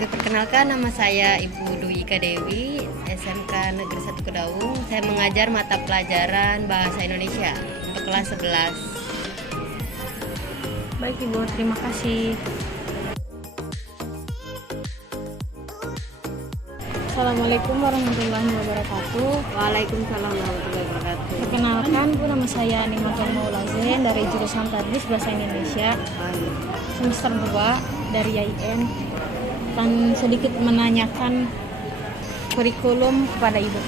Oke, perkenalkan nama saya Ibu Dwi Ika Dewi, SMK Negeri 1 Kedaung. Saya mengajar mata pelajaran Bahasa Indonesia untuk kelas 11. Baik Ibu, terima kasih. Assalamualaikum warahmatullahi wabarakatuh. Waalaikumsalam warahmatullahi wabarakatuh. Perkenalkan, Bu, nama saya Nimatul Maulazen dari jurusan Tadris Bahasa Indonesia semester 2 dari YIN. Dan sedikit menanyakan kurikulum kepada Ibu.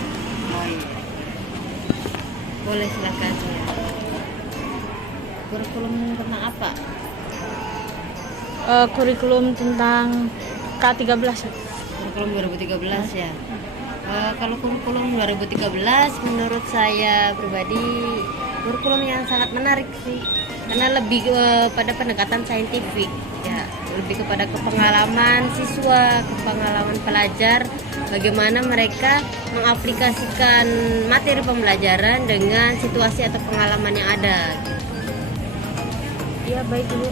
Boleh, silakan. Kurikulum tentang apa? Kurikulum tentang K13. Kurikulum 2013 ya. Kalau kurikulum 2013 menurut saya pribadi kurikulum yang sangat menarik sih, karena lebih pada pendekatan saintifik ya, lebih kepada pengalaman siswa, pengalaman pelajar, bagaimana mereka mengaplikasikan materi pembelajaran dengan situasi atau pengalaman yang ada. Ya, baik Ibu.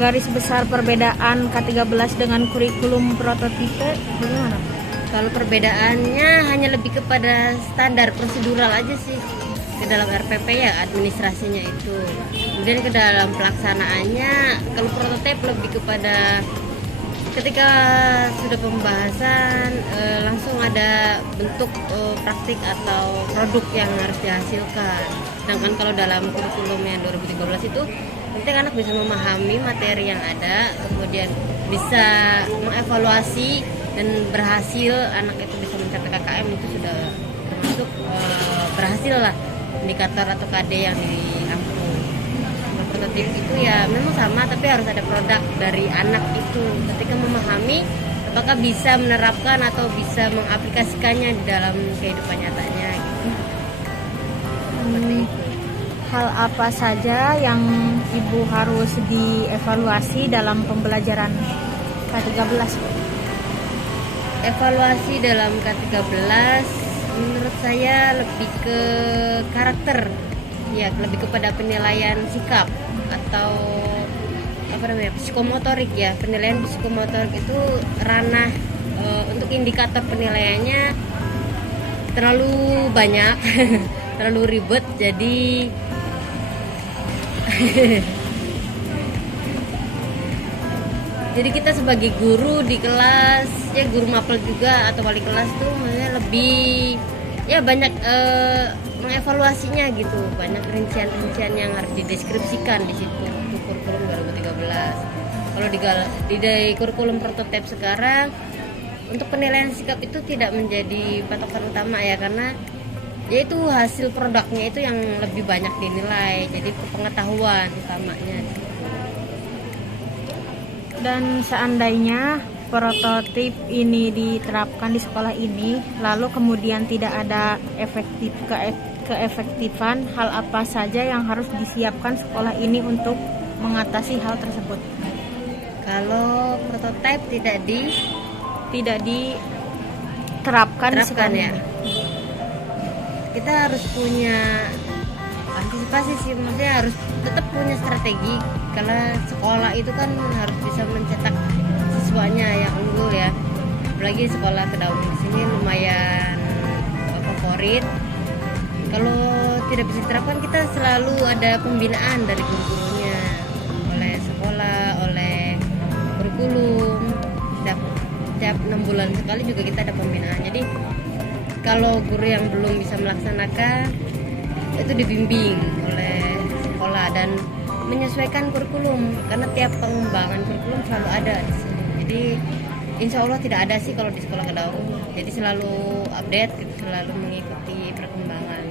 Garis besar perbedaan K13 dengan kurikulum prototipe bagaimana? Kalau perbedaannya hanya lebih kepada standar prosedural aja sih, ke dalam RPP ya, administrasinya itu. Kemudian ke dalam pelaksanaannya, kalau prototipe lebih kepada ketika sudah pembahasan langsung ada bentuk praktik atau produk yang harus dihasilkan. Sedangkan kalau dalam kurikulum yang 2013 itu penting anak bisa memahami materi yang ada, kemudian bisa mengevaluasi dan berhasil anak itu bisa mencapai KKM, itu sudah termasuk berhasil lah indikator atau KD yang diampu. Prototip itu ya memang sama, tapi harus ada produk dari anak itu ketika memahami apakah bisa menerapkan atau bisa mengaplikasikannya di dalam kehidupan nyatanya gitu. Seperti itu. Hal apa saja yang Ibu harus dievaluasi dalam pembelajaran K13? Evaluasi dalam K13 menurut saya lebih ke karakter ya, lebih kepada penilaian sikap atau apa namanya, psikomotorik ya. Penilaian psikomotorik itu ranah untuk indikator penilaiannya terlalu banyak terlalu ribet, jadi jadi kita sebagai guru di kelas ya, guru mapel juga atau wali kelas tuh maksudnya lebih ya banyak mengevaluasinya gitu, banyak rincian-rincian yang harus dideskripsikan di situ untuk kurikulum 2013. Kalau di kurikulum prototipe sekarang untuk penilaian sikap itu tidak menjadi patokan utama ya, karena yaitu hasil produknya itu yang lebih banyak dinilai, jadi pengetahuan utamanya. Dan seandainya prototip ini diterapkan di sekolah ini, lalu kemudian tidak ada keefektifan, hal apa saja yang harus disiapkan sekolah ini untuk mengatasi hal tersebut? Kalau prototipe tidak diterapkan di sekolah ya, ini, kita harus punya antisipasi sih, maksudnya harus tetap punya strategi, karena sekolah itu kan harus bisa mencetak siswanya yang unggul ya. Apalagi sekolah Kedaung di sini lumayan favorit. Kalau tidak bisa diterapkan, kita selalu ada pembinaan dari guru-gurunya, oleh sekolah, oleh kurikulum. Setiap 6 bulan sekali juga kita ada pembinaan. Jadi kalau guru yang belum bisa melaksanakan itu dibimbing oleh sekolah dan menyesuaikan kurikulum, karena tiap pengembangan kurikulum selalu ada di sini. Jadi insya Allah tidak ada sih kalau di sekolah Kedaung. Jadi selalu update, selalu mengikuti perkembangan.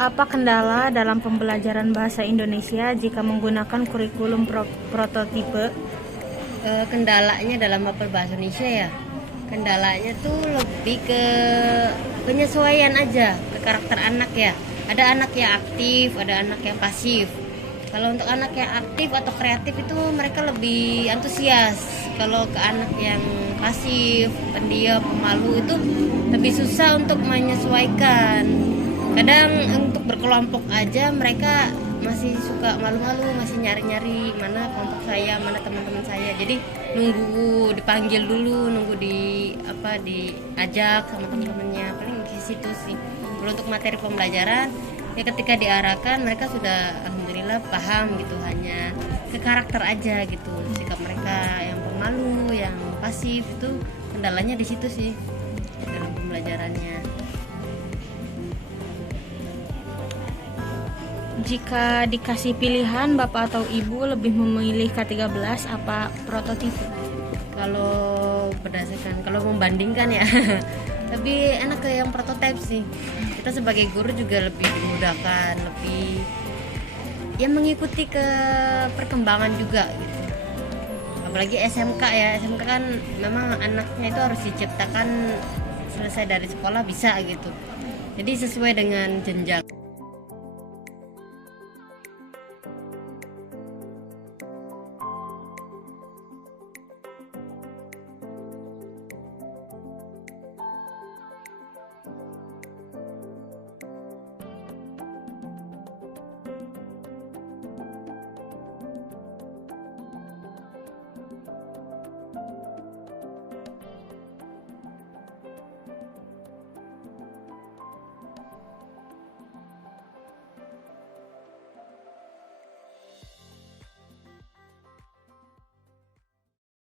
apa kendala dalam pembelajaran bahasa Indonesia jika menggunakan kurikulum prototipe? Kendalanya dalam mapel bahasa Indonesia ya, kendalanya tuh lebih ke penyesuaian aja ke karakter anak ya. Ada anak yang aktif, ada anak yang pasif. Kalau untuk anak yang aktif atau kreatif itu mereka lebih antusias. Kalau ke anak yang pasif, pendiam, pemalu itu lebih susah untuk menyesuaikan. Kadang untuk berkelompok aja mereka masih suka malu-malu, masih nyari-nyari mana kelompok saya, mana teman-teman saya. Jadi nunggu dipanggil dulu, nunggu diajak sama teman-temannya, paling di situ sih. Kalau untuk materi pembelajaran ya ketika diarahkan mereka sudah alhamdulillah paham gitu, hanya ke karakter aja gitu, sikap mereka yang pemalu, yang pasif itu kendalanya di situ sih dalam pembelajarannya. Jika dikasih pilihan, Bapak atau Ibu lebih memilih K13 apa prototipe? Kalau berdasarkan, kalau membandingkan ya lebih enak ke yang prototipe sih. Kita sebagai guru juga lebih dimudahkan, lebih ya mengikuti ke perkembangan juga gitu. Apalagi SMK ya, SMK kan memang anaknya itu harus diciptakan selesai dari sekolah bisa gitu. Jadi sesuai dengan jenjang.